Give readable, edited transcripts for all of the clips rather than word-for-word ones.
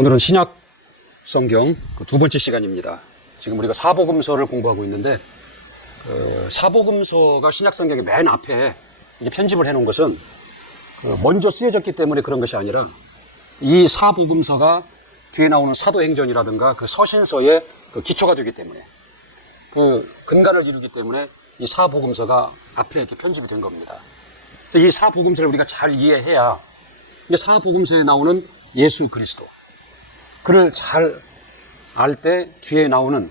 오늘은 신약 성경 두 번째 시간입니다. 지금 우리가 사복음서를 공부하고 있는데 사복음서가 신약 성경의 맨 앞에 이게 편집을 해놓은 것은 먼저 쓰여졌기 때문에 그런 것이 아니라 이 사복음서가 뒤에 나오는 사도행전이라든가 그 서신서의 그 기초가 되기 때문에 그 근간을 이루기 때문에 이 사복음서가 앞에 이렇게 편집이 된 겁니다. 그래서 이 사복음서를 우리가 잘 이해해야 이 사복음서에 나오는 예수 그리스도 그를 잘 알 때 뒤에 나오는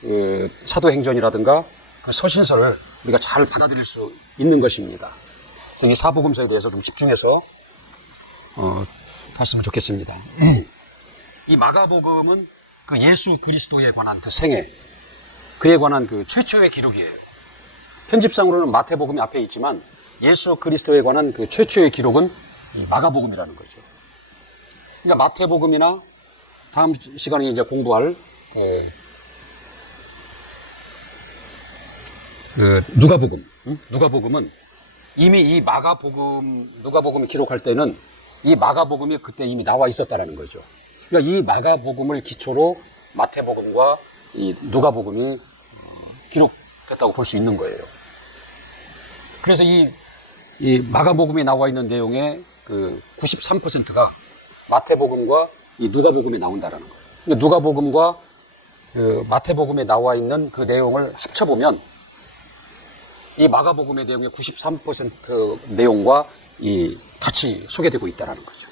그 사도행전이라든가 그 서신서를 우리가 잘 받아들일 수 있는 것입니다. 그래서 이 사복음서에 대해서 좀 집중해서 봤으면 좋겠습니다. 이 마가복음은 그 예수 그리스도에 관한 그 생애, 그에 관한 그 최초의 기록이에요. 편집상으로는 마태복음이 앞에 있지만 예수 그리스도에 관한 그 최초의 기록은 이 마가복음이라는 거죠. 그러니까 마태복음이나 다음 시간에 이제 공부할 누가복음은 이미 이 누가복음을 기록할 때는 이 마가복음이 그때 이미 나와 있었다라는 거죠. 그러니까 이 마가복음을 기초로 마태복음과 이 누가복음이 기록됐다고 볼 수 있는 거예요. 그래서 이 마가복음에 나와 있는 내용의 그 93%가 마태복음과 이 누가복음에 나온다라는 거예요. 그러니까 누가복음과 그 마태복음에 나와 있는 그 내용을 합쳐보면 이 마가복음의 내용의 93% 내용과 같이 소개되고 있다라는 거죠.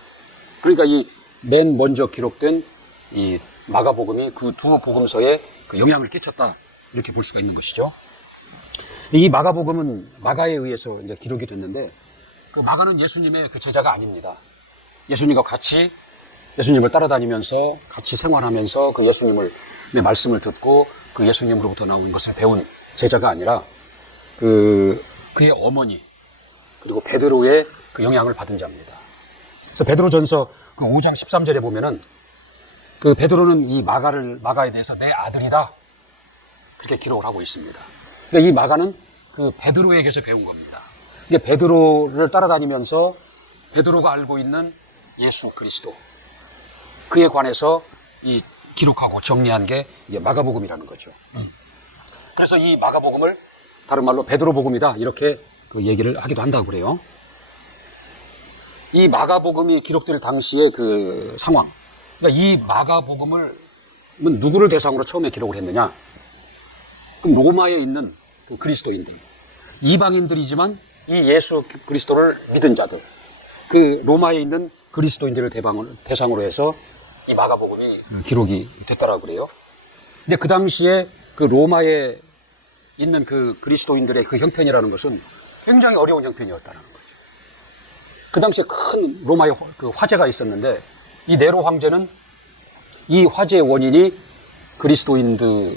그러니까 이 맨 먼저 기록된 이 마가복음이 그 두 복음서에 그 영향을 끼쳤다 이렇게 볼 수가 있는 것이죠. 이 마가복음은 마가에 의해서 이제 기록이 됐는데 그 마가는 예수님의 그 제자가 아닙니다. 예수님과 같이 예수님을 따라다니면서 같이 생활하면서 그 예수님의 말씀을 듣고 그 예수님으로부터 나온 것을 배운 제자가 아니라 그의 어머니 그리고 베드로의 그 영향을 받은 자입니다. 그래서 베드로전서 그 5장 13절에 보면은 그 베드로는 이 마가에 대해서 내 아들이다 그렇게 기록을 하고 있습니다. 그러니까 이 마가는 그 베드로에게서 배운 겁니다. 이게 베드로를 따라다니면서 베드로가 알고 있는 예수 그리스도 그에 관해서 이 기록하고 정리한 게 이제 마가복음이라는 거죠. 그래서 이 마가복음을 다른 말로 베드로복음이다 이렇게 그 얘기를 하기도 한다고 그래요. 이 마가복음이 기록될 당시의 그 상황, 그러니까 이 마가복음은 누구를 대상으로 처음에 기록을 했느냐? 그럼 로마에 있는 그 그리스도인들, 이방인들이지만 이 예수 그리스도를 믿은 자들, 그 로마에 있는 그리스도인들을 대상으로 해서 이 마가복음이 기록이 됐다라고 그래요. 근데 그 당시에 그 로마에 있는 그 그리스도인들의 그 형편이라는 것은 굉장히 어려운 형편이었다는 거죠. 그 당시에 큰 로마의 그 화재가 있었는데 이 네로 황제는 이 화재의 원인이 그리스도인들이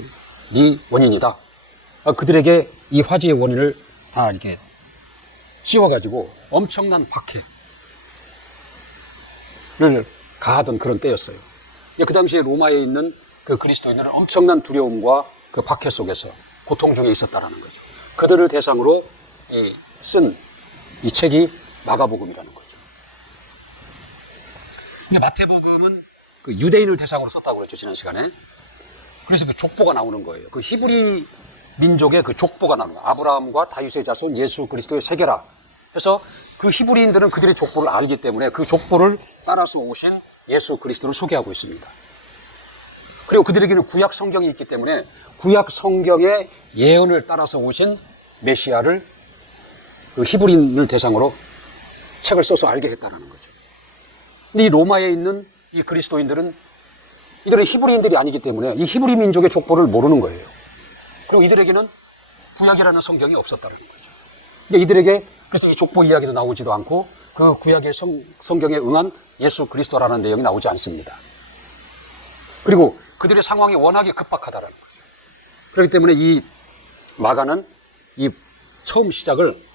원인이다. 그들에게 이 화재의 원인을 다 이렇게 씌워가지고 엄청난 박해를 가하던 그런 때였어요. 그 당시에 로마에 있는 그 그리스도인들은 엄청난 두려움과 그 박해 속에서 고통 중에 있었다라는 거죠. 그들을 대상으로 쓴 이 책이 마가복음이라는 거죠. 근데 마태복음은 그 유대인을 대상으로 썼다고 그랬죠, 지난 시간에. 그래서 그 족보가 나오는 거예요. 그 히브리 민족의 그 족보가 나오는 거예요. 아브라함과 다윗의 자손 예수 그리스도의 세계라. 그래서 그 히브리인들은 그들의 족보를 알기 때문에 그 족보를 따라서 오신 예수 그리스도를 소개하고 있습니다. 그리고 그들에게는 구약 성경이 있기 때문에 구약 성경의 예언을 따라서 오신 메시아를 그 히브리인을 대상으로 책을 써서 알게 했다는 거죠. 근데 이 로마에 있는 이 그리스도인들은 이들은 히브리인들이 아니기 때문에 이 히브리 민족의 족보를 모르는 거예요. 그리고 이들에게는 구약이라는 성경이 없었다는 거죠. 근데 이들에게 그래서 이 족보 이야기도 나오지도 않고 그 구약의 성경에 응한 예수 그리스도라는 내용이 나오지 않습니다. 그리고 그들의 상황이 워낙에 급박하다는 거예요. 그렇기 때문에 이 마가는 이 처음 시작을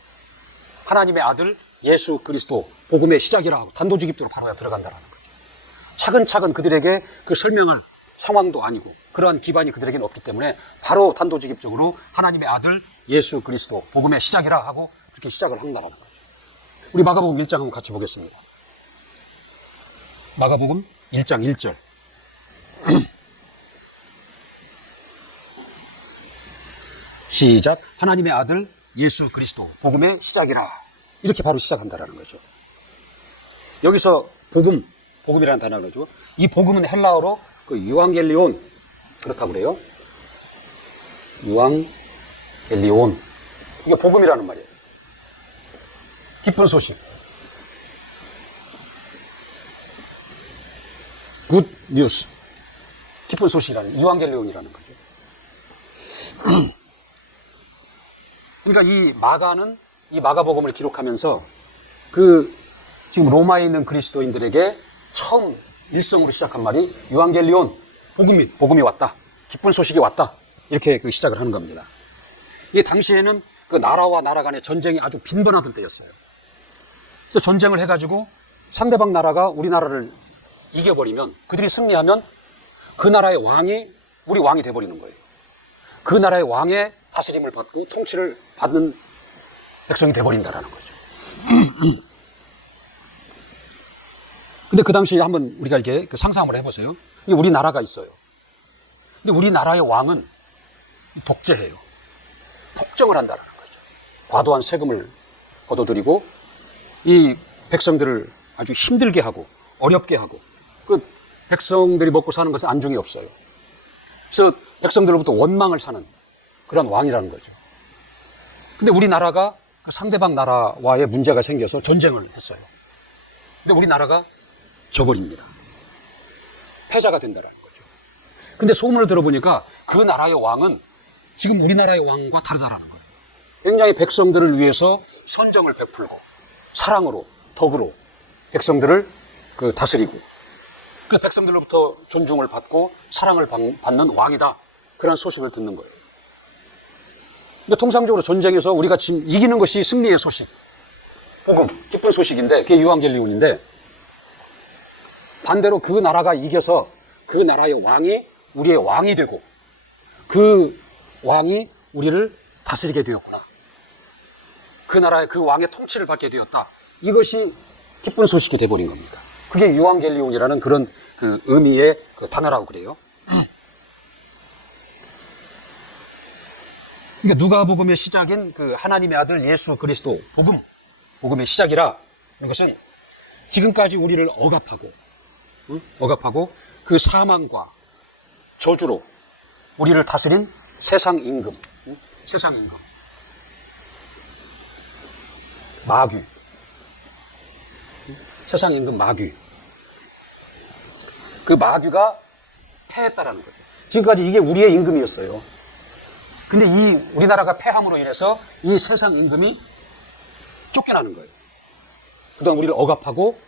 하나님의 아들 예수 그리스도 복음의 시작이라 하고 단도직입적으로 바로 들어간다는 거죠. 차근차근 그들에게 그 설명할 상황도 아니고 그러한 기반이 그들에게는 없기 때문에 바로 단도직입적으로 하나님의 아들 예수 그리스도 복음의 시작이라 하고 그렇게 시작을 한다는 거죠. 우리 마가복음 1장 한번 같이 보겠습니다. 마가복음 1장 1절. 시작. 하나님의 아들 예수 그리스도 복음의 시작이라. 이렇게 바로 시작한다라는 거죠. 여기서 복음이라는 단어가 나오죠. 이 복음은 헬라어로 그 유앙겔리온, 그렇다고 그래요. 유앙겔리온. 이게 복음이라는 말이에요. 기쁜 소식. 굿 뉴스. 기쁜 소식이라는, 유앙겔리온이라는 거죠. 그러니까 이 마가복음을 기록하면서 지금 로마에 있는 그리스도인들에게 처음 일성으로 시작한 말이 유앙겔리온, 복음이 왔다. 기쁜 소식이 왔다. 이렇게 시작을 하는 겁니다. 이 당시에는 그 나라와 나라 간의 전쟁이 아주 빈번하던 때였어요. 그래서 전쟁을 해가지고 상대방 나라가 우리나라를 이겨버리면, 그들이 승리하면 그 나라의 왕이 우리 왕이 돼버리는 거예요. 그 나라의 왕의 다스림을 받고 통치를 받는 백성이 돼버린다라는 거죠. 근데 그 당시에 한번 우리가 이렇게 상상을 해보세요. 우리나라가 있어요. 근데 우리나라의 왕은 독재해요. 폭정을 한다는 거죠. 과도한 세금을 걷어들이고 이 백성들을 아주 힘들게 하고 어렵게 하고, 그 백성들이 먹고 사는 것에 안중이 없어요. 그래서 백성들로부터 원망을 사는 그런 왕이라는 거죠. 근데 우리나라가 상대방 나라와의 문제가 생겨서 전쟁을 했어요. 근데 우리나라가 져버립니다. 패자가 된다는 거죠. 근데 소문을 들어보니까 그 나라의 왕은 지금 우리나라의 왕과 다르다라는 거예요. 굉장히 백성들을 위해서 선정을 베풀고 사랑으로, 덕으로 백성들을 다스리고, 그 백성들로부터 존중을 받고 사랑을 받는 왕이다. 그런 소식을 듣는 거예요. 근데 통상적으로 전쟁에서 우리가 지금 이기는 것이 승리의 소식, 복음, 기쁜 소식인데, 그게 유앙겔리온인데, 반대로 그 나라가 이겨서 그 나라의 왕이 우리의 왕이 되고 그 왕이 우리를 다스리게 되었구나. 그 나라의 그 왕의 통치를 받게 되었다. 이것이 기쁜 소식이 돼버린 겁니다. 그게 유앙겔리온이라는 그런 의미의 단어라고 그래요. 그러니까 누가복음의 시작인 하나님의 아들 예수 그리스도 복음의 시작이라, 이것은 지금까지 우리를 억압하고 그 사망과 저주로 우리를 다스린 세상 임금, 마귀, 세상 임금 마귀, 그 마귀가 패했다라는 거죠. 지금까지 이게 우리의 임금이었어요. 근데 우리나라가 패함으로 인해서 이 세상 임금이 쫓겨나는 거예요. 그동안 우리를 억압하고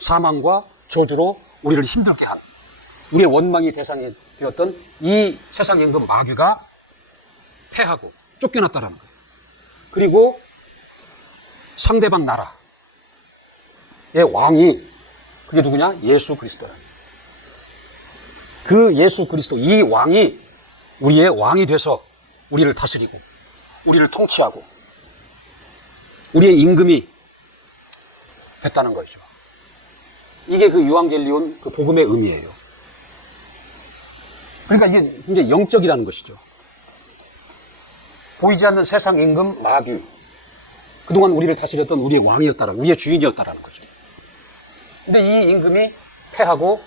사망과 저주로 우리를 힘들게 한, 우리의 원망이 대상이 되었던 이 세상 임금 마귀가 패하고 쫓겨났다라는 거예요. 그리고 상대방 나라의 왕이, 그게 누구냐? 예수 그리스도라는 거예요. 그 예수 그리스도, 이 왕이 우리의 왕이 돼서 우리를 다스리고 우리를 통치하고 우리의 임금이 됐다는 거죠. 이게 유앙겔리온 복음의 의미예요. 그러니까 이게 굉장히 영적이라는 것이죠. 보이지 않는 세상 임금 마귀, 그동안 우리를 다스렸던 우리의 왕이었다라는, 우리의 주인이었다라는 거죠. 근데 이 임금이 패하고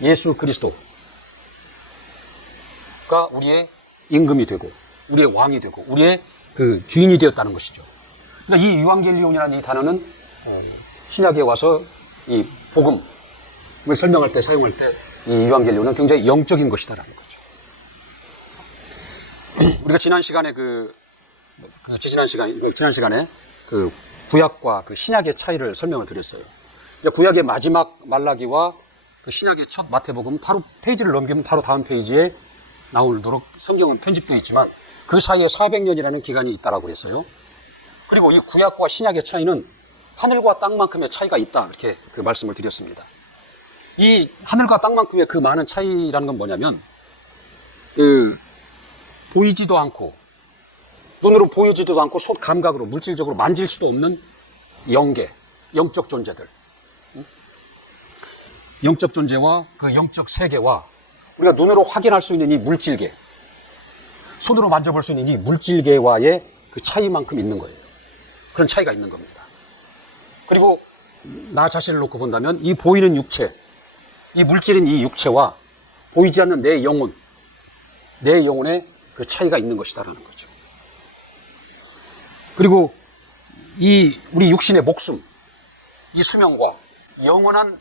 예수 그리스도가 우리의 임금이 되고 우리의 왕이 되고 우리의 주인이 되었다는 것이죠. 그러니까 이 유앙겔리온이라는 이 단어는 신약에 와서 이 복음을 설명할 때, 사용할 때 이 유앙겔리온은 굉장히 영적인 것이다라는 거죠. 우리가 지난 시간에 구약과 신약의 차이를 설명을 드렸어요. 구약의 마지막 말라기와 신약의 첫 마태복음, 바로 페이지를 넘기면 바로 다음 페이지에 나오도록 성경은 편집되어 있지만 그 사이에 400년이라는 기간이 있다라고 그랬어요. 그리고 이 구약과 신약의 차이는 하늘과 땅만큼의 차이가 있다, 이렇게 말씀을 드렸습니다. 이 하늘과 땅만큼의 그 많은 차이라는 건 뭐냐면, 보이지도 않고, 눈으로 보이지도 않고, 감각으로, 물질적으로 만질 수도 없는 영계, 영적 존재들. 영적 존재와 그 영적 세계와 우리가 눈으로 확인할 수 있는 이 물질계, 손으로 만져볼 수 있는 이 물질계와의 그 차이만큼 있는 거예요. 그런 차이가 있는 겁니다. 그리고 나 자신을 놓고 본다면 이 보이는 육체, 이 물질인 이 육체와 보이지 않는 내 영혼, 내 영혼의 그 차이가 있는 것이다라는 거죠. 그리고 이 우리 육신의 목숨, 이 수명과 영원한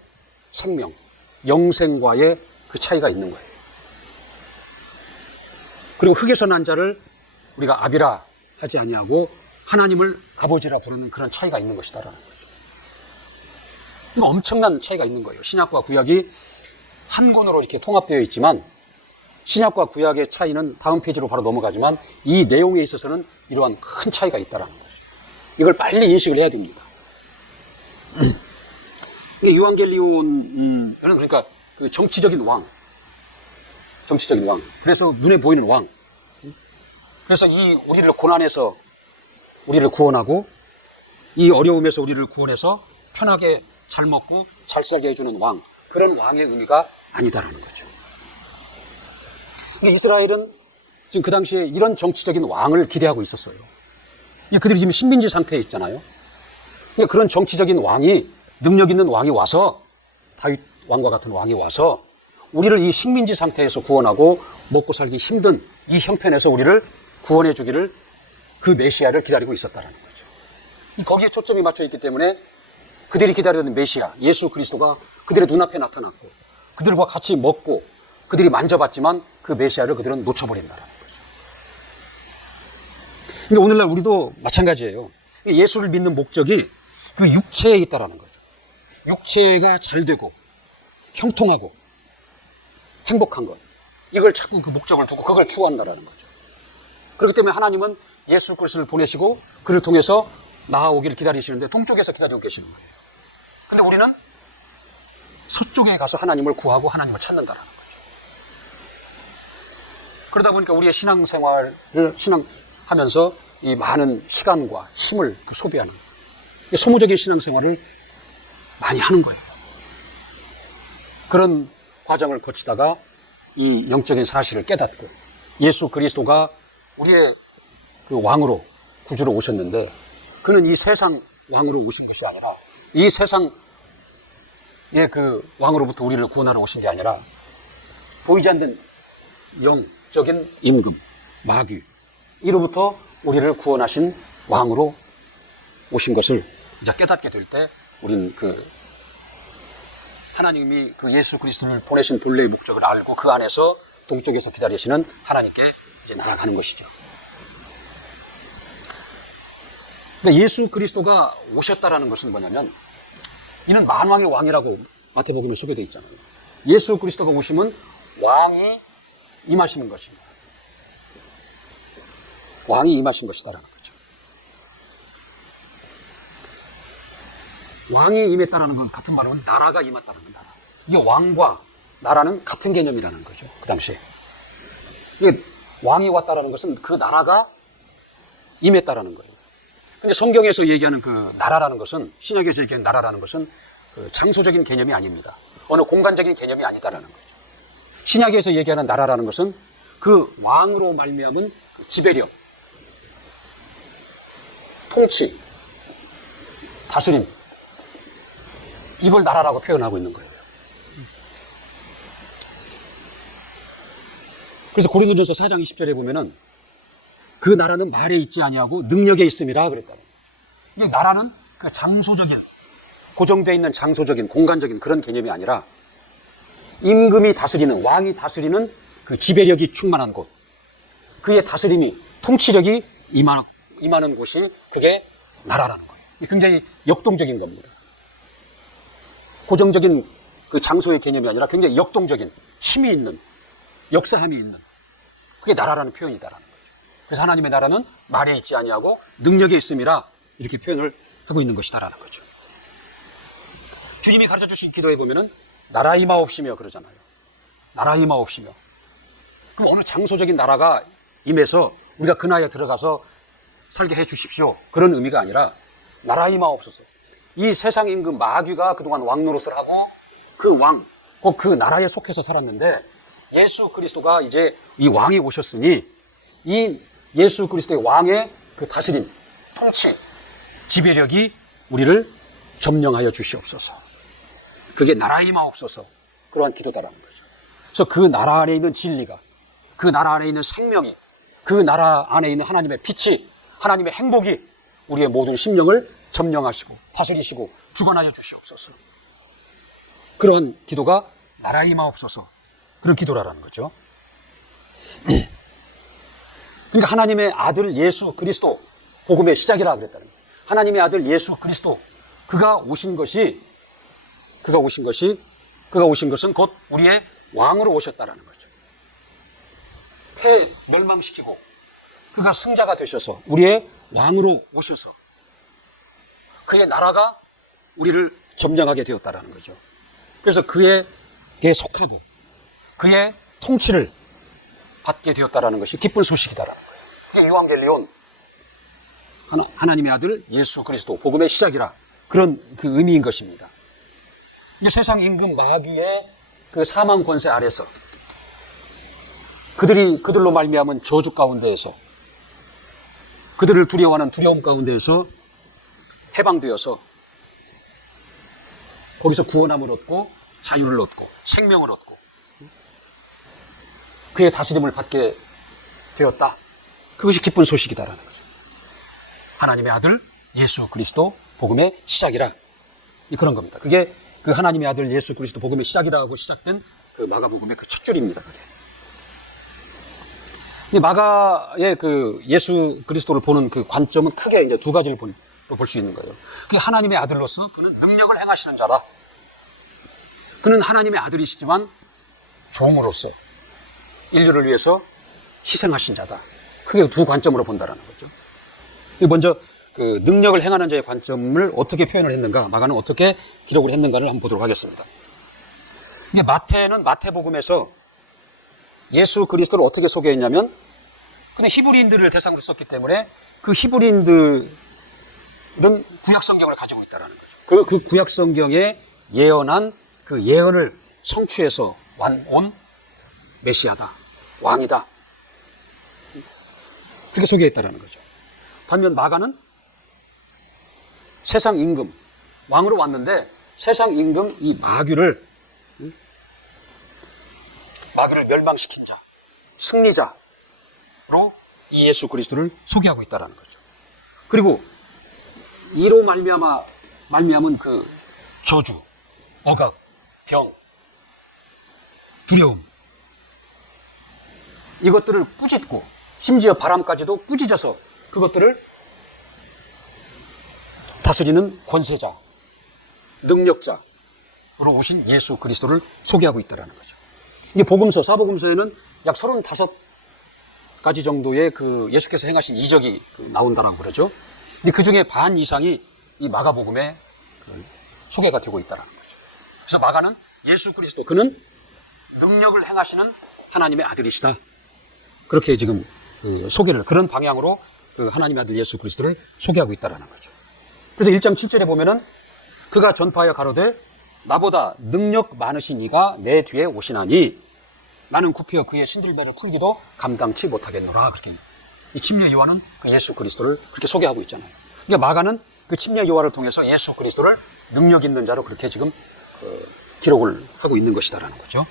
생명, 영생과의 그 차이가 있는 거예요. 그리고 흙에서 난 자를 우리가 아비라 하지 아니하고 하나님을 아버지라 부르는 그런 차이가 있는 것이다라는 거죠. 이거 엄청난 차이가 있는 거예요. 신약과 구약이 한 권으로 이렇게 통합되어 있지만 신약과 구약의 차이는 다음 페이지로 바로 넘어가지만 이 내용에 있어서는 이러한 큰 차이가 있다는 거죠. 이걸 빨리 인식을 해야 됩니다. 유앙겔리온은 그러니까 그 정치적인 왕, 정치적인 왕. 그래서 눈에 보이는 왕. 그래서 이 우리를 고난에서 우리를 구원하고 이 어려움에서 우리를 구원해서 편하게 잘 먹고 잘 살게 해주는 왕. 그런 왕의 의미가 아니다라는 거죠. 이스라엘은 지금 그 당시에 이런 정치적인 왕을 기대하고 있었어요. 그들이 지금 식민지 상태에 있잖아요. 그런 정치적인 왕이, 능력 있는 왕이 와서, 다윗 왕과 같은 왕이 와서 우리를 이 식민지 상태에서 구원하고 먹고 살기 힘든 이 형편에서 우리를 구원해 주기를, 그 메시아를 기다리고 있었다는 거죠. 거기에 초점이 맞춰 있기 때문에 그들이 기다리던 메시아, 예수 그리스도가 그들의 눈앞에 나타났고 그들과 같이 먹고 그들이 만져봤지만 그 메시아를 그들은 놓쳐버린다는 거죠. 그러니까 오늘날 우리도 마찬가지예요. 예수를 믿는 목적이 그 육체에 있다라는 거죠. 육체가 잘 되고 형통하고 행복한 것, 이걸 자꾸 그 목적을 두고 그걸 추구한다라는 거죠. 그렇기 때문에 하나님은 예수 그리스도를 보내시고 그를 통해서 나아오기를 기다리시는데 동쪽에서 기다리고 계시는 거예요. 근데 우리는 서쪽에 가서 하나님을 구하고 하나님을 찾는다라는 거죠. 그러다 보니까 우리의 신앙생활을 신앙하면서 이 많은 시간과 힘을 소비하는 거예요. 소모적인 신앙생활을 많이 하는 거예요. 그런 과정을 거치다가 이 영적인 사실을 깨닫고 예수 그리스도가 우리의 그 왕으로, 구주로 오셨는데 그는 이 세상 왕으로 오신 것이 아니라 이 세상의 그 왕으로부터 우리를 구원하러 오신 게 아니라 보이지 않는 영적인 임금, 마귀, 이로부터 우리를 구원하신 왕으로 오신 것을 이제 깨닫게 될 때 우리는 그 하나님이 그 예수 그리스도를 보내신 본래의 목적을 알고 그 안에서 동쪽에서 기다리시는 하나님께 이제 나아가는 것이죠. 그러니까 예수 그리스도가 오셨다라는 것은 뭐냐면 이는 만왕의 왕이라고 마태복음에 소개되어 있잖아요. 예수 그리스도가 오시면 왕이 임하시는 것입니다. 왕이 임하신 것이다라는 거죠. 왕이 임했다는 건 같은 말로 나라가 임했다는 겁니다. 이게 왕과 나라는 같은 개념이라는 거죠. 그 당시에. 이게 왕이 왔다라는 것은 그 나라가 임했다라는 거예요. 근데 성경에서 얘기하는 그 나라라는 것은, 신약에서 얘기하는 나라라는 것은 그 장소적인 개념이 아닙니다. 어느 공간적인 개념이 아니다라는 거죠. 신약에서 얘기하는 나라라는 것은 그 왕으로 말미암은 그 지배력, 통치, 다스림, 이걸 나라라고 표현하고 있는 거예요. 그래서 고린도전서 4장 20절에 보면은 그 나라는 말에 있지 아니하고 능력에 있음이라 그랬다. 이 나라는 그 장소적인, 고정되어 있는 장소적인, 공간적인 그런 개념이 아니라 임금이 다스리는, 왕이 다스리는 그 지배력이 충만한 곳, 그의 다스림이, 통치력이 임하는 곳이 그게 나라라는 거예요. 굉장히 역동적인 겁니다. 고정적인 그 장소의 개념이 아니라 굉장히 역동적인 힘이 있는, 역사함이 있는, 그게 나라라는 표현이다라는 거죠. 그래서 하나님의 나라는 말에 있지 아니하고 능력에 있음이라 이렇게 표현을 하고 있는 것이다라는 거죠. 주님이 가르쳐 주신 기도에 보면은 나라 임하옵시며 그러잖아요. 나라 임하옵시며. 그럼 어느 장소적인 나라가 임해서 우리가 그 나라에 들어가서 살게 해 주십시오, 그런 의미가 아니라 나라 임하옵소서. 이 세상 임금 마귀가 그동안 왕노릇을 하고 그 왕, 꼭 그 나라에 속해서 살았는데 예수 그리스도가 이제 이 왕이 오셨으니 이 예수 그리스도의 왕의 그 다스림, 통치, 지배력이 우리를 점령하여 주시옵소서. 그게 나라에 임하옵소서. 그러한 기도다라는 거죠. 그래서 그 나라 안에 있는 진리가, 그 나라 안에 있는 생명이, 그 나라 안에 있는 하나님의 빛이, 하나님의 행복이 우리의 모든 심령을 점령하시고 다스리시고 주관하여 주시옵소서. 그러한 기도가 나라에 임하옵소서. 그런 기도라는 거죠. 그러니까 하나님의 아들 예수 그리스도 복음의 시작이라 그랬다는 거예요. 하나님의 아들 예수 그리스도 그가 오신 것은 곧 우리의 왕으로 오셨다라는 거죠. 멸망시키고 그가 승자가 되셔서 우리의 왕으로 오셔서 그의 나라가 우리를 점령하게 되었다라는 거죠. 그래서 그에게 속하고 그의 통치를 받게 되었다라는 것이 기쁜 소식이다라는 거예요. 그게 이완겔리온, 하나님의 아들 예수 그리스도 복음의 시작이라 그런 그 의미인 것입니다. 이제 세상 임금 마귀의 그 사망 권세 아래서 그들로 말미암은 저주 가운데에서 그들을 두려워하는 두려움 가운데에서 해방되어서 거기서 구원함을 얻고 자유를 얻고 생명을 얻고 그의 다스림을 받게 되었다. 그것이 기쁜 소식이다라는 거죠. 하나님의 아들 예수 그리스도 복음의 시작이라 그런 겁니다. 그게 그 하나님의 아들 예수 그리스도 복음의 시작이라고 시작된 그 마가복음의 그 첫 줄입니다. 그게. 이 마가의 그 예수 그리스도를 보는 그 관점은 크게 이제 두 가지를 볼 수 있는 거예요. 그게 하나님의 아들로서 그는 능력을 행하시는 자라. 그는 하나님의 아들이시지만 종으로서 인류를 위해서 희생하신 자다. 크게 두 관점으로 본다라는 거죠. 먼저 그 능력을 행하는 자의 관점을 어떻게 표현을 했는가, 마가는 어떻게 기록을 했는가를 한번 보도록 하겠습니다. 이게 마태는 마태복음에서 예수 그리스도를 어떻게 소개했냐면, 근데 히브리인들을 대상으로 썼기 때문에 그 히브리인들은 구약 성경을 가지고 있다는 거죠. 그 구약 성경에 예언한 그 예언을 성취해서 온 메시아다, 왕이다. 그렇게 소개했다는 거죠. 반면 마가는 세상 임금, 왕으로 왔는데 세상 임금 이 마귀를 멸망시킨 자, 승리자로 이 예수 그리스도를 소개하고 있다는 거죠. 그리고 이로 말미암은 그 저주, 억압, 병, 두려움, 이것들을 꾸짖고 심지어 바람까지도 꾸짖어서 그것들을 다스리는 권세자, 능력자로 오신 예수 그리스도를 소개하고 있다는 거죠. 이게 복음서, 사복음서에는 약 35가지 정도의 그 예수께서 행하신 이적이 나온다라고 그러죠. 근데 그 중에 반 이상이 이 마가복음에 소개가 되고 있다는 거죠. 그래서 마가는 예수 그리스도, 그는 능력을 행하시는 하나님의 아들이시다. 그렇게 지금 소개를, 그런 방향으로 그 하나님의 아들 예수 그리스도를 소개하고 있다는 거죠. 그래서 1장 7절에 보면은 그가 전파하여 가로되 나보다 능력 많으신 이가 내 뒤에 오시나니 나는 굽혀 그의 신들배를 풀기도 감당치 못하겠노라. 그렇게 이 침례 요한은 그 예수 그리스도를 그렇게 소개하고 있잖아요. 그러니까 마가는 그 침례 요한을 통해서 예수 그리스도를 능력 있는 자로 그렇게 지금 기록을 하고 있는 것이다라는 거죠.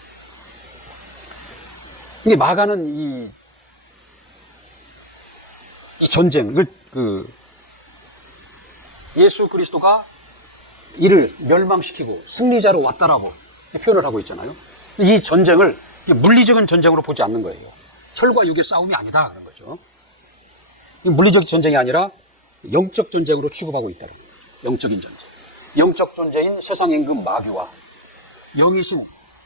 이게 마가는 이 전쟁, 예수 그리스도가 이를 멸망시키고 승리자로 왔다라고 표현을 하고 있잖아요. 이 전쟁을 물리적인 전쟁으로 보지 않는 거예요. 혈과 육의 싸움이 아니다 그런 거죠. 물리적 전쟁이 아니라 영적 전쟁으로 취급하고 있다는 거예요. 영적인 전쟁. 영적 존재인 세상 임금 마귀와 영이신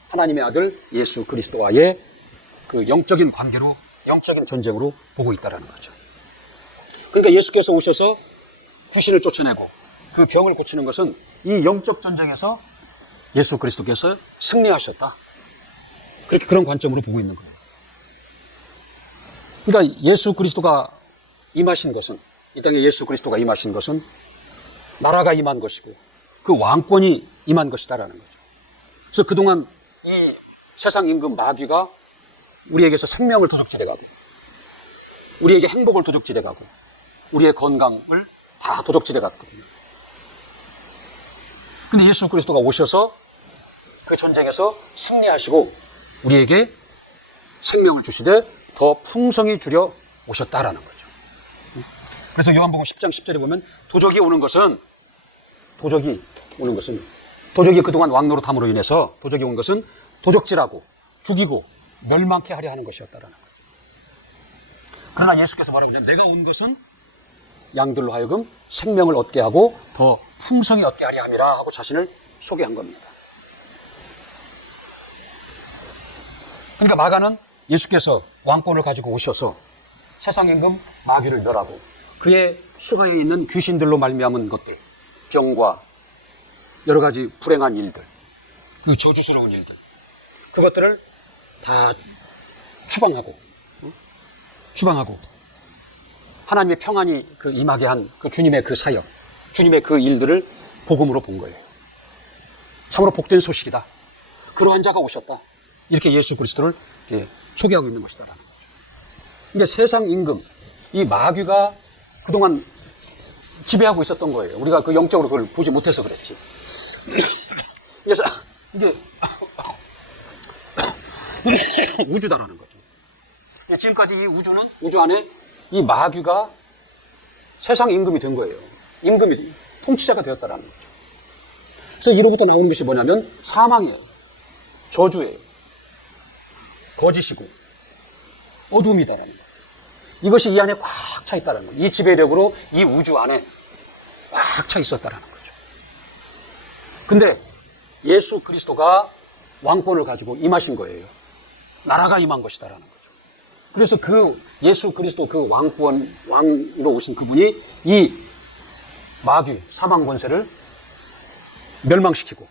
하나님의 아들 예수 그리스도와의 그 영적인 관계로, 영적인 전쟁으로 보고 있다는 거죠. 그러니까 예수께서 오셔서 귀신을 쫓아내고 그 병을 고치는 것은 이 영적 전쟁에서 예수 그리스도께서 승리하셨다. 그렇게 그런 관점으로 보고 있는 거예요. 그러니까 예수 그리스도가 임하신 것은, 이 땅에 예수 그리스도가 임하신 것은 나라가 임한 것이고 그 왕권이 임한 것이다라는 거죠. 그래서 그동안 이 세상 임금 마귀가 우리에게서 생명을 도적질해가고, 우리에게 행복을 도적질해가고, 우리의 건강을 다 도적질해갔거든요. 근데 예수 그리스도가 오셔서 그 전쟁에서 승리하시고 우리에게 생명을 주시되 더 풍성히 주려 오셨다라는 거죠. 그래서 요한복음 10장 10절에 보면 도적이 오는 것은 도적이 그동안 왕노릇함으로 인해서 도적이 온 것은 도적질하고 죽이고 멸망케 하려 하는 것이었다라는 거예요. 그러나 예수께서 말하기를 내가 온 것은 양들로 하여금 생명을 얻게 하고 더 풍성히 얻게 하려 함이라 하고 자신을 소개한 겁니다. 그러니까 마가는 예수께서 왕권을 가지고 오셔서 세상 임금 마귀를 멸하고 그의 수하에 있는 귀신들로 말미암은 것들, 병과 여러 가지 불행한 일들, 그 저주스러운 일들, 그것들을 다 추방하고 하나님의 평안이 임하게 한 그 주님의 그 사역, 주님의 그 일들을 복음으로 본 거예요. 참으로 복된 소식이다. 그러한 자가 오셨다. 이렇게 예수 그리스도를 소개하고 있는 것이다. 이게 세상 임금, 이 마귀가 그동안 지배하고 있었던 거예요. 우리가 그 영적으로 그걸 보지 못해서 그랬지. 그래서 이게 우주다라는 거죠. 지금까지 이 우주 안에 이 마귀가 세상 임금이 된 거예요. 임금이 통치자가 되었다라는 거죠. 그래서 이로부터 나오는 것이 뭐냐면 사망이에요. 저주예요. 거짓이고 어둠이다라는 거예요. 이것이 이 안에 꽉 차 있다는 거예요. 이 지배력으로 이 우주 안에 꽉 차 있었다라는 거죠. 근데 예수 그리스도가 왕권을 가지고 임하신 거예요. 나라가 임한 것이다라는 거죠. 그래서 그 예수 그리스도 그 왕으로 오신 그분이 이 마귀, 사망 권세를 멸망시키고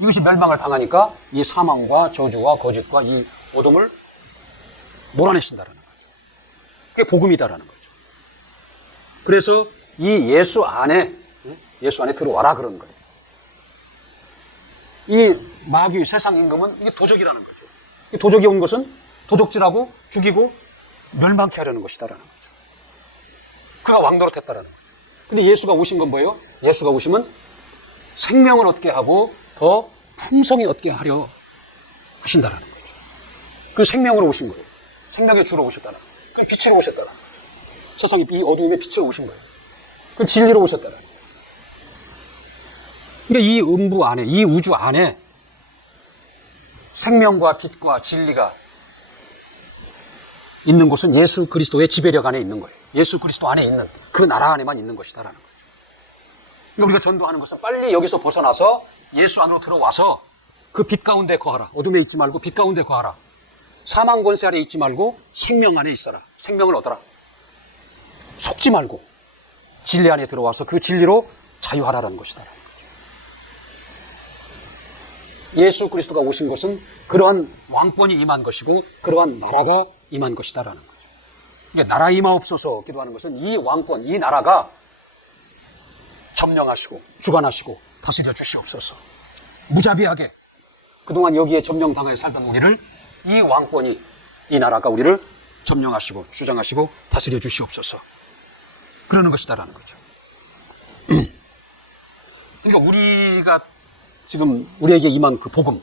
이것이 멸망을 당하니까 이 사망과 저주와 거짓과 이 어둠을 몰아내신다라는 거죠. 그게 복음이다라는 거죠. 그래서 이 예수 안에 들어와라 그런 거예요. 이 마귀 세상 임금은 이게 도적이라는 거죠. 이 도적이 온 것은 도둑질하고 죽이고 멸망케 하려는 것이다라는 거죠. 그가 왕노릇했다라는 거죠. 근데 예수가 오신 건 뭐예요? 예수가 오시면 생명을 얻게 하고 더 풍성히 얻게 하려 하신다라는 거죠. 그 생명으로 오신 거예요. 생명의 주로 오셨다는 거예요. 그 빛으로 오셨다는 거예요. 세상이 이 어두움의 빛으로 오신 거예요. 그 진리로 오셨다는 거예요. 그러니까 이 음부 안에, 이 우주 안에 생명과 빛과 진리가 있는 곳은 예수 그리스도의 지배력 안에 있는 거예요. 예수 그리스도 안에 있는 그 나라 안에만 있는 것이다라는 거죠. 그러니까 우리가 전도하는 것은 빨리 여기서 벗어나서 예수 안으로 들어와서 그 빛 가운데 거하라. 어둠에 있지 말고 빛 가운데 거하라. 사망 권세 아래 있지 말고 생명 안에 있어라. 생명을 얻어라. 속지 말고 진리 안에 들어와서 그 진리로 자유하라는 것이다. 예수 그리스도가 오신 것은 그러한 왕권이 임한 것이고 그러한 나라가 임한 것이다라는 거죠. 그러니까 나라 임하옵소서 기도하는 것은 이 왕권, 이 나라가 점령하시고 주관하시고 다스려 주시옵소서. 무자비하게 그동안 여기에 점령당하여 살던 우리를 이 왕권이, 이 나라가 우리를 점령하시고 주장하시고 다스려 주시옵소서. 그러는 것이다라는 거죠. 그러니까 우리가 지금 우리에게 임한 그 복음,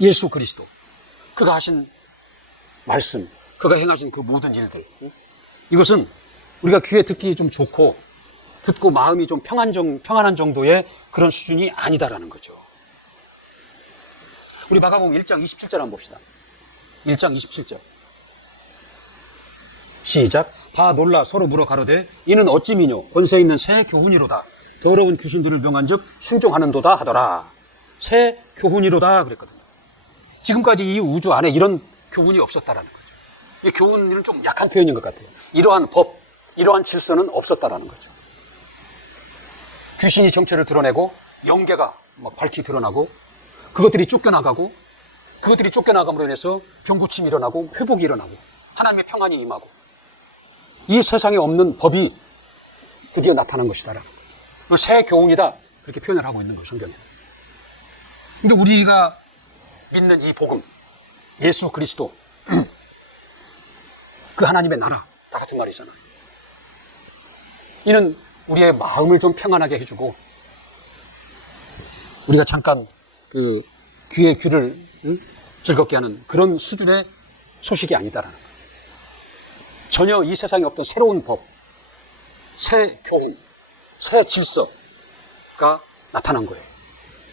예수 그리스도, 그가 하신 말씀, 그가 행하신 그 모든 일들, 이것은 우리가 귀에 듣기 좀 좋고 듣고 마음이 좀 평안한 정도의 그런 수준이 아니다라는 거죠. 우리 마가복음 1장 27절 한번 봅시다. 1장 27절. 시작. 다 놀라 서로 물어 가로되 이는 어찌 미뇨 권세 있는 새 교훈이로다. 더러운 귀신들을 명한즉 순종하는도다 하더라. 새 교훈이로다 그랬거든요. 지금까지 이 우주 안에 이런 교훈이 없었다라는 거죠. 이 교훈은 좀 약한 표현인 것 같아요. 이러한 법, 이러한 질서는 없었다라는 거죠. 귀신이 정체를 드러내고 영계가 막 밝히 드러나고 그것들이 쫓겨나가고 그것들이 쫓겨나감으로 인해서 병고침이 일어나고 회복이 일어나고 하나님의 평안이 임하고 이 세상에 없는 법이 드디어 나타난 것이다라는 거예요. 새 교훈이다. 그렇게 표현을 하고 있는 거예요, 성경에. 근데 우리가 믿는 이 복음, 예수 그리스도, 그 하나님의 나라, 다 같은 말이잖아요. 이는 우리의 마음을 좀 평안하게 해주고, 우리가 잠깐 그 귀의 귀를 즐겁게 하는 그런 수준의 소식이 아니다라는 거예요. 전혀 이 세상에 없던 새로운 법, 새 교훈, 새 질서가 나타난 거예요.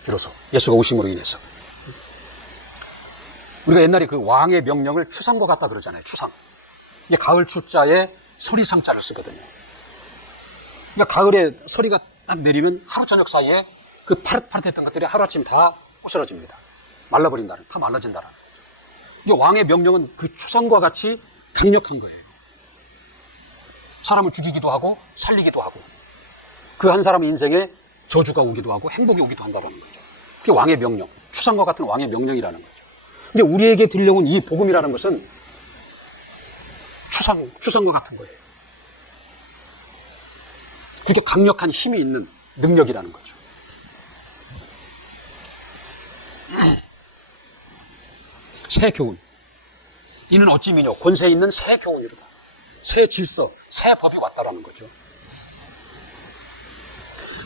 비로소 예수가 오심으로 인해서. 우리가 옛날에 그 왕의 명령을 추상과 같다 그러잖아요. 추상. 이게 가을 추자에 서리상자를 쓰거든요. 그러니까 가을에 서리가 딱 내리면 하루 저녁 사이에 그 파릇파릇했던 것들이 하루아침에 다 부스러집니다. 말라버린다는, 다 말라진다는. 이게 왕의 명령은 그 추상과 같이 강력한 거예요. 사람을 죽이기도 하고 살리기도 하고 그 한 사람의 인생에 저주가 오기도 하고 행복이 오기도 한다는 거죠. 그게 왕의 명령, 추상과 같은 왕의 명령이라는 거죠. 근데 우리에게 들려온 이 복음이라는 것은 추상과 같은 거예요. 그렇게 강력한 힘이 있는 능력이라는 거죠. 새 교훈. 이는 어찌 미뇨 권세 있는 새 교훈이로다. 새 질서, 새 법이 왔다라는 거죠.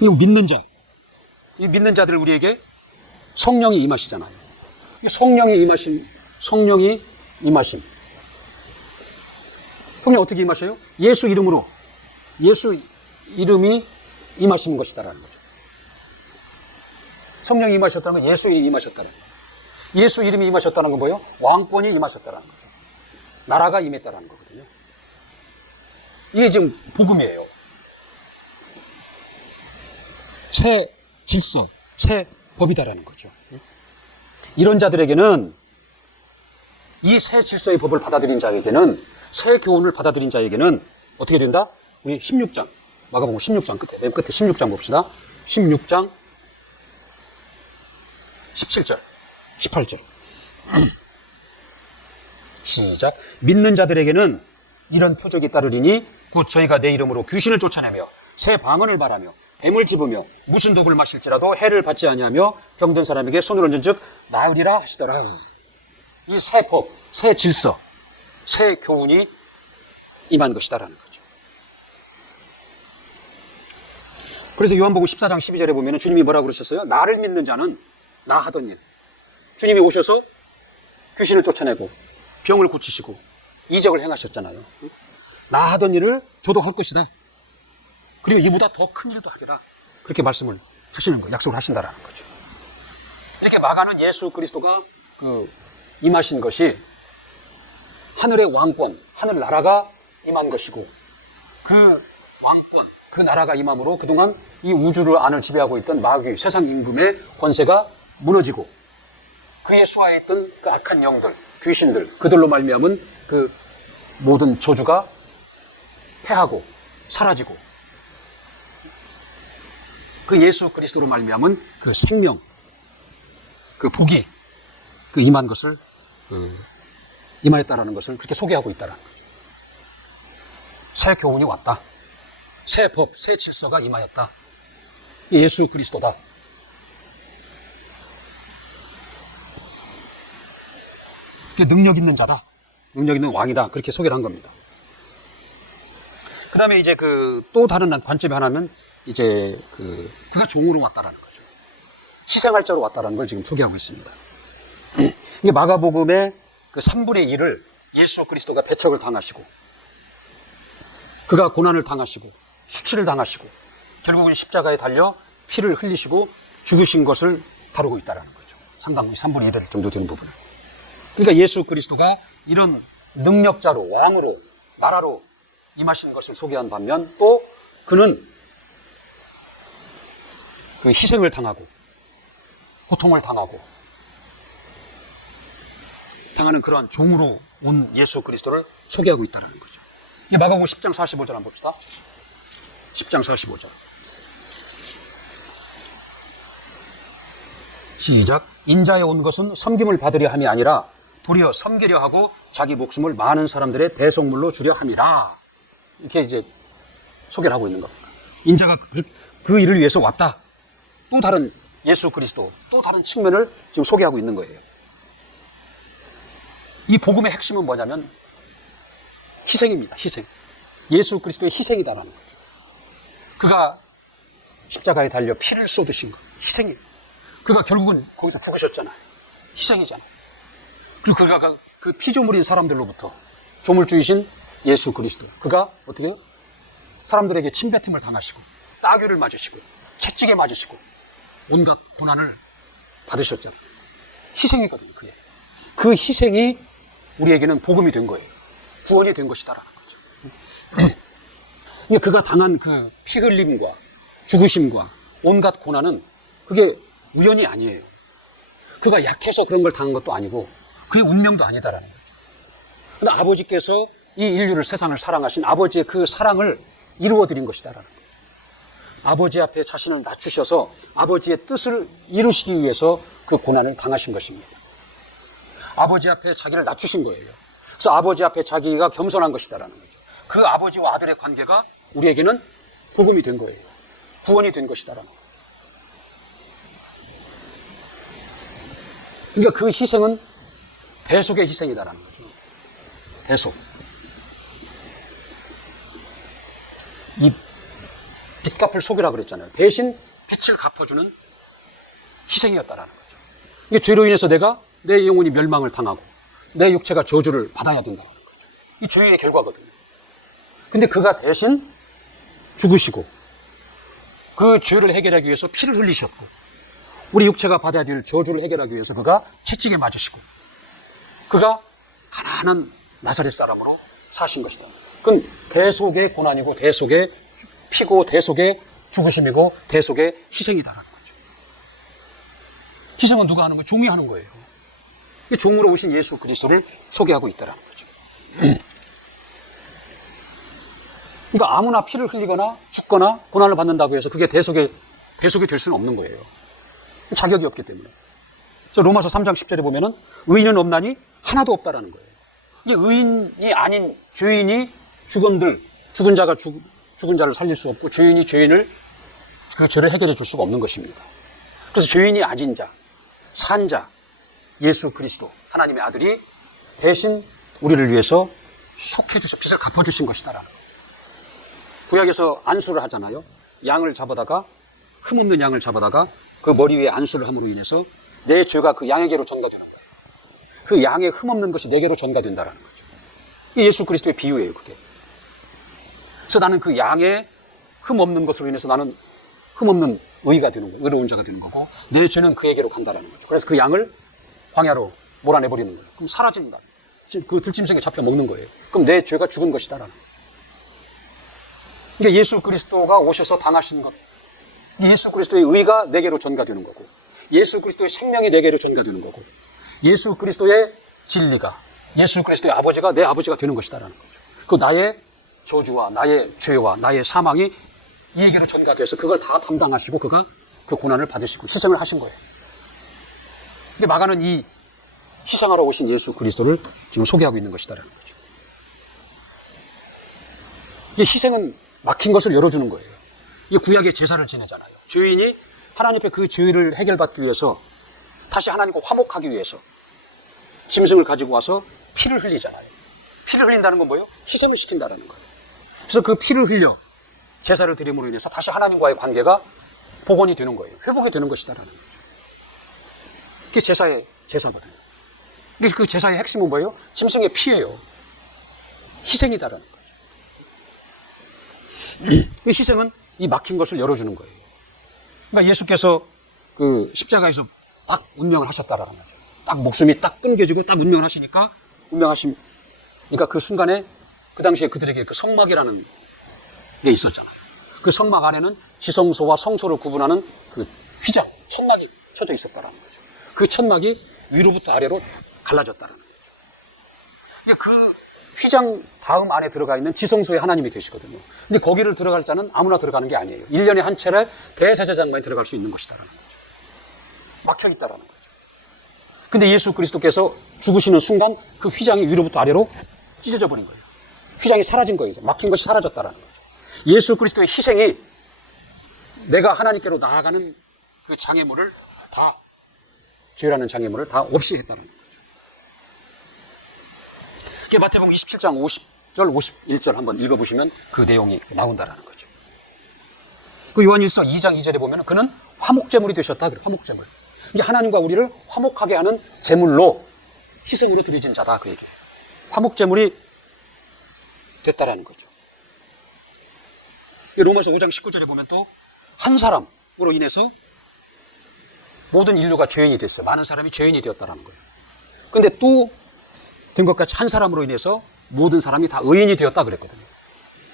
이 믿는 자, 이 믿는 자들 우리에게 성령이 임하시잖아요. 성령이 임하심. 성령이 어떻게 임하셔요? 예수 이름으로, 예수 이름이 임하시는 것이다라는 거죠. 성령이 임하셨다는 건 예수님이 임하셨다는 거예요. 예수 이름이 임하셨다는 건 뭐예요? 왕권이 임하셨다는 거죠. 나라가 임했다는 거거든요. 이게 지금 복음이에요. 새 질서, 새 법이다라는 거죠. 이런 자들에게는, 이 새 질서의 법을 받아들인 자에게는, 새 교훈을 받아들인 자에게는 어떻게 된다? 우리 16장, 마가복음 16장 끝에, 맨 끝에 16장 봅시다. 16장 17절, 18절. 시작. 믿는 자들에게는 이런 표적이 따르리니 곧 저희가 내 이름으로 귀신을 쫓아내며 새 방언을 말하며 뱀을 집으며 무슨 독을 마실지라도 해를 받지 아니하며 병든 사람에게 손을 얹은 즉 나으리라 하시더라. 이 새 법, 새 질서, 새 교훈이 임한 것이다라는 거죠. 그래서 요한복음 14장 12절에 보면 주님이 뭐라고 그러셨어요? 나를 믿는 자는 나 하던 일. 주님이 오셔서 귀신을 쫓아내고 병을 고치시고 이적을 행하셨잖아요. 나 하던 일을 저도 할 것이다. 그리고 이보다 더 큰 일도 하리라. 그렇게 말씀을 하시는 거, 약속을 하신다라는 거죠. 이렇게 마가는 예수 그리스도가 임하신 것이 하늘의 왕권, 하늘 나라가 임한 것이고 그 왕권, 그 나라가 임함으로 그동안 이 우주를 안을 지배하고 있던 마귀, 세상 임금의 권세가 무너지고 그의 수하에 있던 그 악한 영들, 귀신들, 그들로 말미암은 그 모든 저주가 패하고 사라지고 그 예수 그리스도로 말미암은 그 생명, 그 복이 그 임한 것을 임하였다라는 것을 그렇게 소개하고 있다라는 거죠. 새 교훈이 왔다. 새 법, 새 질서가 임하였다. 예수 그리스도다. 능력 있는 자다. 능력 있는 왕이다. 그렇게 소개를 한 겁니다. 그 다음에 이제 또 다른 관점이 하나는 이제 그가 종으로 왔다라는 거죠. 희생할 자로 왔다라는 걸 지금 소개하고 있습니다. 이게 마가복음의 그 3분의 1을 예수 그리스도가 배척을 당하시고 그가 고난을 당하시고 수치를 당하시고 결국은 십자가에 달려 피를 흘리시고 죽으신 것을 다루고 있다라는 거죠. 상당 3분의 1 정도 되는 부분을. 그러니까 예수 그리스도가 이런 능력자로, 왕으로, 나라로 임하신 것을 소개한 반면 또 그는 그 희생을 당하고 고통을 당하고 당하는 그러한 종으로 온 예수 그리스도를 소개하고 있다는 거죠. 이 마가복음 10장 45절 한번 봅시다. 10장 45절. 시작. 인자에 온 것은 섬김을 받으려 함이 아니라 도리어 섬기려 하고 자기 목숨을 많은 사람들의 대속물로 주려 함이라. 이렇게 이제 소개를 하고 있는 겁니다. 인자가 그 일을 위해서 왔다. 또 다른 예수 그리스도, 또 다른 측면을 지금 소개하고 있는 거예요. 이 복음의 핵심은 뭐냐면 희생입니다. 희생. 예수 그리스도의 희생이다라는 거예요. 그가 십자가에 달려 피를 쏟으신 거. 희생이에요. 그가 결국은 거기서 죽으셨잖아요. 희생이잖아요. 그리고 그가 그 피조물인 사람들로부터 조물주이신 예수 그리스도. 그가 어떻게 해요? 사람들에게 침뱉음을 당하시고 따귀를 맞으시고 채찍에 맞으시고 온갖 고난을 받으셨잖아요. 희생이거든요. 그게. 그 희생이 우리에게는 복음이 된 거예요. 구원이 된 것이다라는 거죠. 그가 당한 그 피 흘림과 죽으심과 온갖 고난은 그게 우연이 아니에요. 그가 약해서 그런 걸 당한 것도 아니고 그의 운명도 아니다라는 거예요. 그런데 아버지께서 이 인류를, 세상을 사랑하신 아버지의 그 사랑을 이루어드린 것이다라는 거예요. 아버지 앞에 자신을 낮추셔서 아버지의 뜻을 이루시기 위해서 그 고난을 당하신 것입니다. 아버지 앞에 자기를 낮추신 거예요. 그래서 아버지 앞에 자기가 겸손한 것이다라는 거죠. 그 아버지와 아들의 관계가 우리에게는 복음이 된 거예요. 구원이 된 것이다라는 거예요. 그러니까 그 희생은 대속의 희생이다라는 거죠. 대속. 이 빚 갚을 속이라 그랬잖아요. 대신 빚을 갚아주는 희생이었다라는 거죠. 이게 죄로 인해서 내 영혼이 멸망을 당하고 내 육체가 저주를 받아야 된다는 거죠. 이 죄의 결과거든요. 근데 그가 대신 죽으시고 그 죄를 해결하기 위해서 피를 흘리셨고 우리 육체가 받아야 될 저주를 해결하기 위해서 그가 채찍에 맞으시고 그가 가난한 나사렛 사람으로 사신 것이다. 그건 대속의 고난이고 대속의 피고 대속의 죽으심이고 대속의 희생이다라는 거죠. 희생은 누가 하는 거예요? 종이 하는 거예요. 종으로 오신 예수 그리스도를 소개하고 있다라는 거죠. 그러니까 아무나 피를 흘리거나 죽거나 고난을 받는다고 해서 그게 대속이 될 수는 없는 거예요. 자격이 없기 때문에. 그래서 로마서 3장 10절에 보면은 의인은 없나니 하나도 없다라는 거예요. 이게 의인이 아닌 죄인이 죽은 자가 죽은 자를 살릴 수 없고 죄인이 죄인을 그 죄를 해결해 줄 수가 없는 것입니다. 그래서 죄인이 아닌 자, 산 자, 예수 그리스도 하나님의 아들이 대신 우리를 위해서 속해 주셔 빚을 갚아 주신 것이다라는 거예요. 구약에서 안수를 하잖아요. 양을 잡아다가 흠없는 양을 잡아다가 그 머리 위에 안수를 함으로 인해서 내 죄가 그 양에게로 전가되는 거예요. 그 양의 흠없는 것이 내게로 전가된다는 거죠. 이게 예수 그리스도의 비유예요. 그게. 그래서 나는 그 양의 흠없는 것으로 인해서 나는 흠없는 의가 되는 거예요. 의로운 자가 되는 거고 내 죄는 그에게로 간다라는 거죠. 그래서 그 양을 광야로 몰아내버리는 거예요. 그럼 사라집니다. 그 들짐승에 잡혀 먹는 거예요. 그럼 내 죄가 죽은 것이다라는 거예요. 그러니까 예수 그리스도가 오셔서 당하신 것, 예수 그리스도의 의가 내게로 전가되는 거고 예수 그리스도의 생명이 내게로 전가되는 거고 예수 그리스도의 진리가 예수 그리스도의 아버지가 내 아버지가 되는 것이다라는 거죠. 그 나의 저주와 나의 죄와 나의 사망이 이에게로 전가돼서 그걸 다 담당하시고 그가 그 고난을 받으시고 희생을 하신 거예요. 근데 마가는 이 희생하러 오신 예수 그리스도를 지금 소개하고 있는 것이다라는 거죠. 이 희생은 막힌 것을 열어주는 거예요. 이 구약의 제사를 지내잖아요. 죄인이 하나님 앞에 그 죄를 해결받기 위해서 다시 하나님과 화목하기 위해서 짐승을 가지고 와서 피를 흘리잖아요. 피를 흘린다는 건 뭐예요? 희생을 시킨다는 거예요. 그래서 그 피를 흘려 제사를 드림으로 인해서 다시 하나님과의 관계가 복원이 되는 거예요. 회복이 되는 것이다라는 거죠. 그게 제사거든요. 그 제사의 핵심은 뭐예요? 짐승의 피예요. 희생이다라는 거죠. 이 희생은 이 막힌 것을 열어주는 거예요. 그러니까 예수께서 그 십자가에서 딱 운명을 하셨다라는 거죠. 딱 목숨이 딱 끊겨지고 딱 운명을 하시니까 그러니까 그 순간에 그 당시에 그들에게 그 성막이라는 게 있었잖아요. 그 성막 안에는 지성소와 성소를 구분하는 그 휘장, 천막이 쳐져 있었다라는 거죠. 그 천막이 위로부터 아래로 갈라졌다라는 거죠. 그 휘장 다음 안에 들어가 있는 지성소에 하나님이 계시거든요. 근데 거기를 들어갈 자는 아무나 들어가는 게 아니에요. 1년에 한 차례 대제사장만이 들어갈 수 있는 것이다라는 거죠. 막혀 있다라는 거죠. 근데 예수 그리스도께서 죽으시는 순간 그 휘장이 위로부터 아래로 찢어져 버린 거예요. 휘장이 사라진 거예요. 막힌 것이 사라졌다라는 거죠. 예수 그리스도의 희생이 내가 하나님께로 나아가는 그 장애물을 다, 죄라는 장애물을 다 없이 했다는 거죠. 이게 마태복음 27장 50절, 51절 한번 읽어보시면 그 내용이 나온다라는 거죠. 그 요한일서 2장 2절에 보면 그는 화목제물이 되셨다. 그래, 화목제물. 이게 하나님과 우리를 화목하게 하는 제물로, 희생으로 드려진 자다. 그 얘기예요. 화목제물이 됐다라는 거죠. 로마서 5장 19절에 보면 또 한 사람으로 인해서 모든 인류가 죄인이 됐어요. 많은 사람이 죄인이 되었다라는 거예요. 근데 또 된 것 같이 한 사람으로 인해서 모든 사람이 다 의인이 되었다 그랬거든요.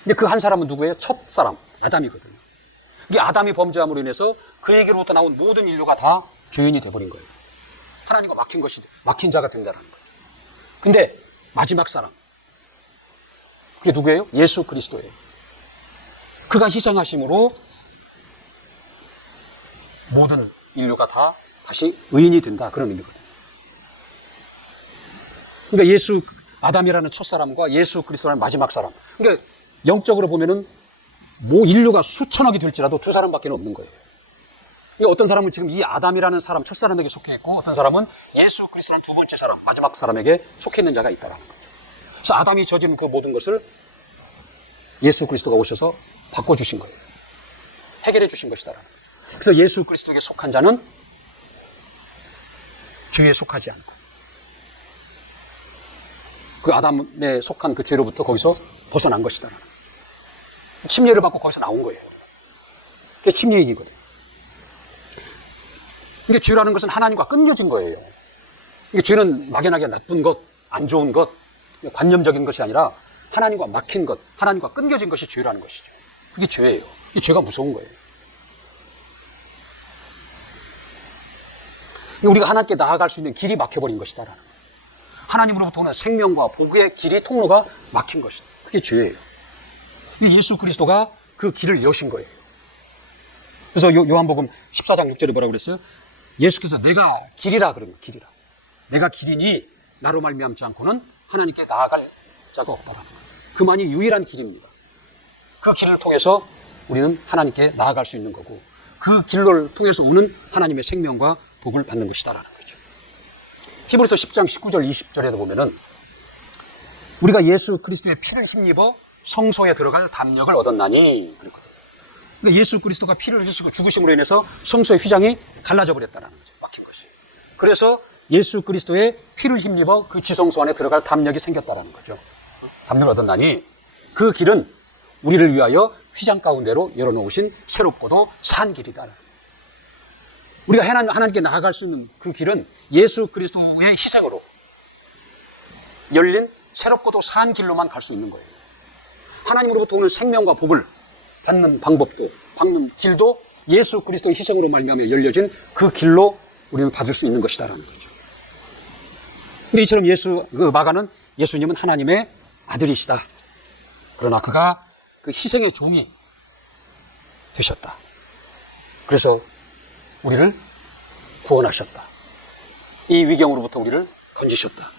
근데 그 한 사람은 누구예요? 첫 사람, 아담이거든요. 이게 아담이 범죄함으로 인해서 그에게로부터 나온 모든 인류가 다 죄인이 되어버린 거예요. 하나님과 막힌 자가 된다는 거예요. 근데 마지막 사람, 그게 누구예요? 예수 그리스도예요. 그가 희생하심으로 모든 인류가 다 다시 의인이 된다. 그런 의미거든요. 그러니까 아담이라는 첫사람과 예수 그리스도라는 마지막 사람. 그러니까 영적으로 보면은 인류가 수천억이 될지라도 두 사람밖에 없는 거예요. 그러니까 어떤 사람은 지금 이 아담이라는 사람, 첫사람에게 속해 있고, 어떤 사람은 예수 그리스도라는 두 번째 사람, 마지막 사람에게 속해 있는 자가 있다라는 거죠. 그래서 아담이 저지른 그 모든 것을 예수 그리스도가 오셔서 바꿔주신 거예요. 해결해 주신 것이다라는 거예요. 그래서 예수 그리스도에게 속한 자는 죄에 속하지 않고, 그 아담에 속한 그 죄로부터 거기서 벗어난 것이다라는 거예요. 침례를 받고 거기서 나온 거예요. 그게 침례인이거든요. 근데 죄라는 것은 하나님과 끊겨진 거예요. 이게 죄는 막연하게 나쁜 것, 안 좋은 것, 관념적인 것이 아니라 하나님과 막힌 것, 하나님과 끊겨진 것이 죄라는 것이죠. 그게 죄예요. 이 죄가 무서운 거예요. 우리가 하나님께 나아갈 수 있는 길이 막혀버린 것이다라는 거예요. 하나님으로부터 오는 생명과 복의 길이, 통로가 막힌 것이다. 그게 죄예요. 예수 그리스도가 그 길을 여신 거예요. 그래서 요한복음 14장 6절에 뭐라고 그랬어요? 예수께서 내가 길이라 그러면 길이라. 내가 길이니 나로 말미암지 않고는 하나님께 나아갈 자가 없다라는 거예요. 그만이 유일한 길입니다. 그 길을 통해서 우리는 하나님께 나아갈 수 있는 거고, 그 길을 통해서 오는 하나님의 생명과 복을 받는 것이다라는 거죠. 히브리서 10장 19절 20절에도 보면은 우리가 예수 그리스도의 피를 힘입어 성소에 들어갈 담력을 얻었나니 그랬거든요. 그러니까 예수 그리스도가 피를 흘리시고 죽으심으로 인해서 성소의 휘장이 갈라져 버렸다는 거죠. 막힌 것이. 그래서 예수 그리스도의 피를 힘입어 그 지성소 안에 들어갈 담력이 생겼다는 거죠. 담력을 얻었나니 그 길은 우리를 위하여 휘장 가운데로 열어놓으신 새롭고도 산 길이다. 우리가 하나님께 나아갈 수 있는 그 길은 예수 그리스도의 희생으로 열린 새롭고도 산 길로만 갈 수 있는 거예요. 하나님으로부터 오는 생명과 복을 받는 방법도, 받는 길도 예수 그리스도의 희생으로 말미암아 열려진 그 길로 우리는 받을 수 있는 것이다라는 거죠. 근데 이처럼 마가는 예수님은 하나님의 아들이시다. 그러나 그가 그 희생의 종이 되셨다. 그래서 우리를 구원하셨다. 이 위경으로부터 우리를 건지셨다.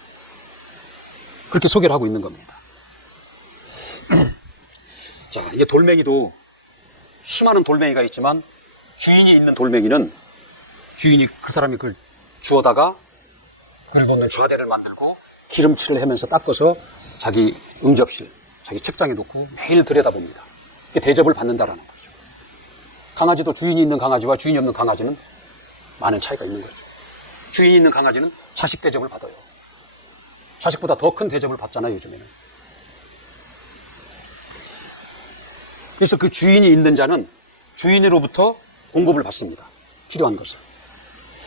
그렇게 소개를 하고 있는 겁니다. 자, 이게 돌멩이도 수많은 돌멩이가 있지만 주인이 있는 돌멩이는 주인이 그 사람이 그걸 주워다가 그걸 놓는 좌대를 만들고 기름칠을 하면서 닦아서 자기 응접실, 자기 책장에 놓고 매일 들여다봅니다. 이게 대접을 받는다라는 거죠. 강아지도 주인이 있는 강아지와 주인이 없는 강아지는 많은 차이가 있는 거죠. 주인이 있는 강아지는 자식 대접을 받아요. 자식보다 더 큰 대접을 받잖아요, 요즘에는. 그래서 그 주인이 있는 자는 주인으로부터 공급을 받습니다. 필요한 것을.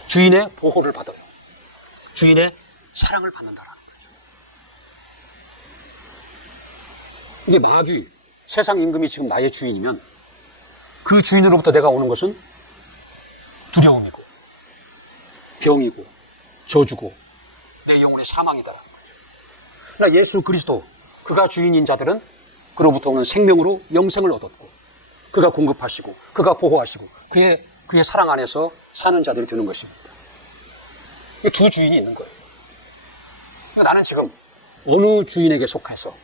주인의 보호를 받아요. 주인의 사랑을 받는다라는 거죠. 이게 마귀, 세상 임금이 지금 나의 주인이면 그 주인으로부터 내가 오는 것은 두려움이고 병이고 저주고 내 영혼의 사망이다라는 거죠. 그러나 예수 그리스도, 그가 주인인 자들은 그로부터 오는 생명으로 영생을 얻었고 그가 공급하시고 그가 보호하시고 그의 사랑 안에서 사는 자들이 되는 것입니다. 이 두 주인이 있는 거예요. 그러니까 나는 지금 어느 주인에게 속해서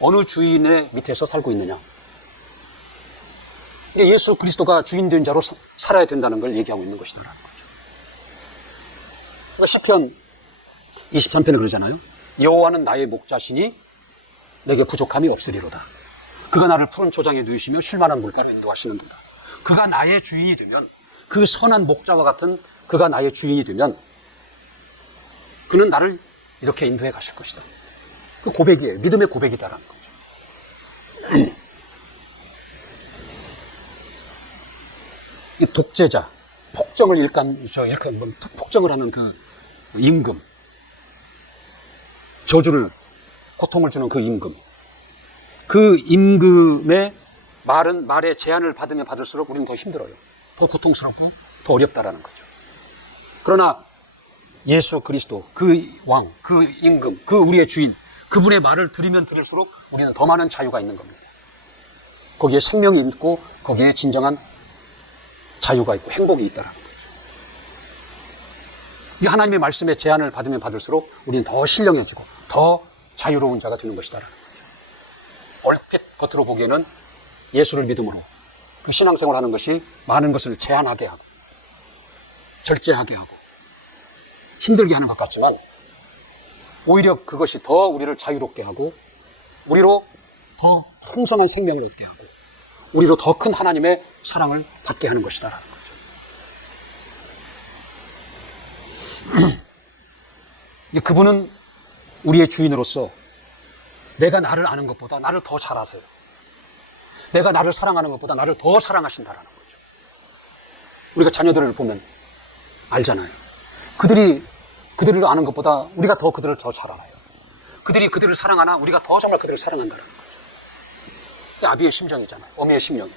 어느 주인의 밑에서 살고 있느냐. 이게 예수 그리스도가 주인된 자로 살아야 된다는 걸 얘기하고 있는 것이더라는 거죠. 그러니까 시편 23편에 그러잖아요. 여호와는 나의 목자시니 내게 부족함이 없으리로다. 그가 나를 푸른 초장에 누이시며 쉴만한 물가로 인도하시는도다. 그가 나의 주인이 되면, 그 선한 목자와 같은 그가 나의 주인이 되면 그는 나를 이렇게 인도해 가실 것이다. 그 고백이에요. 믿음의 고백이다라는 거죠. 이 독재자, 폭정을 폭정을 하는 그 임금, 저주를, 고통을 주는 그 임금, 그 임금의 말의 제한을 받으면 받을수록 우리는 더 힘들어요. 더 고통스럽고 더 어렵다라는 거죠. 그러나 예수 그리스도, 그 왕, 그 임금, 그 우리의 주인, 그분의 말을 들으면 들을수록 우리는 더 많은 자유가 있는 겁니다. 거기에 생명이 있고 거기에 진정한 자유가 있고 행복이 있다라는 거죠. 이 하나님의 말씀의 제한을 받으면 받을수록 우리는 더 신령해지고 더 자유로운 자가 되는 것이다라는 거죠. 얼핏 겉으로 보기에는 예수를 믿음으로 그 신앙생활을 하는 것이 많은 것을 제한하게 하고 절제하게 하고 힘들게 하는 것 같지만 오히려 그것이 더 우리를 자유롭게 하고 우리로 더 풍성한 생명을 얻게 하고 우리로 더 큰 하나님의 사랑을 받게 하는 것이다라는 거죠. 그분은 우리의 주인으로서 내가 나를 아는 것보다 나를 더 잘 아세요. 내가 나를 사랑하는 것보다 나를 더 사랑하신다라는 거죠. 우리가 자녀들을 보면 알잖아요. 그들을 아는 것보다 우리가 더 그들을 더 잘 알아요. 그들이 그들을 사랑하나 우리가 더 정말 그들을 사랑한다는 거죠. 이게 아비의 심정이잖아요. 어미의 심령.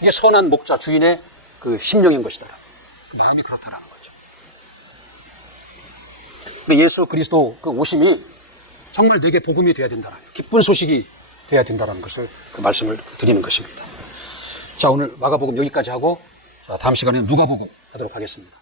이게 선한 목자 주인의 그 심령인 것이다. 그 마음이 그렇다라는 거죠. 예수 그리스도 그 오심이 정말 내게 복음이 되어야 된다. 기쁜 소식이 되어야 된다는 것을 그 말씀을 드리는 것입니다. 자, 오늘 마가복음 여기까지 하고 자, 다음 시간에 누가복음 하도록 하겠습니다.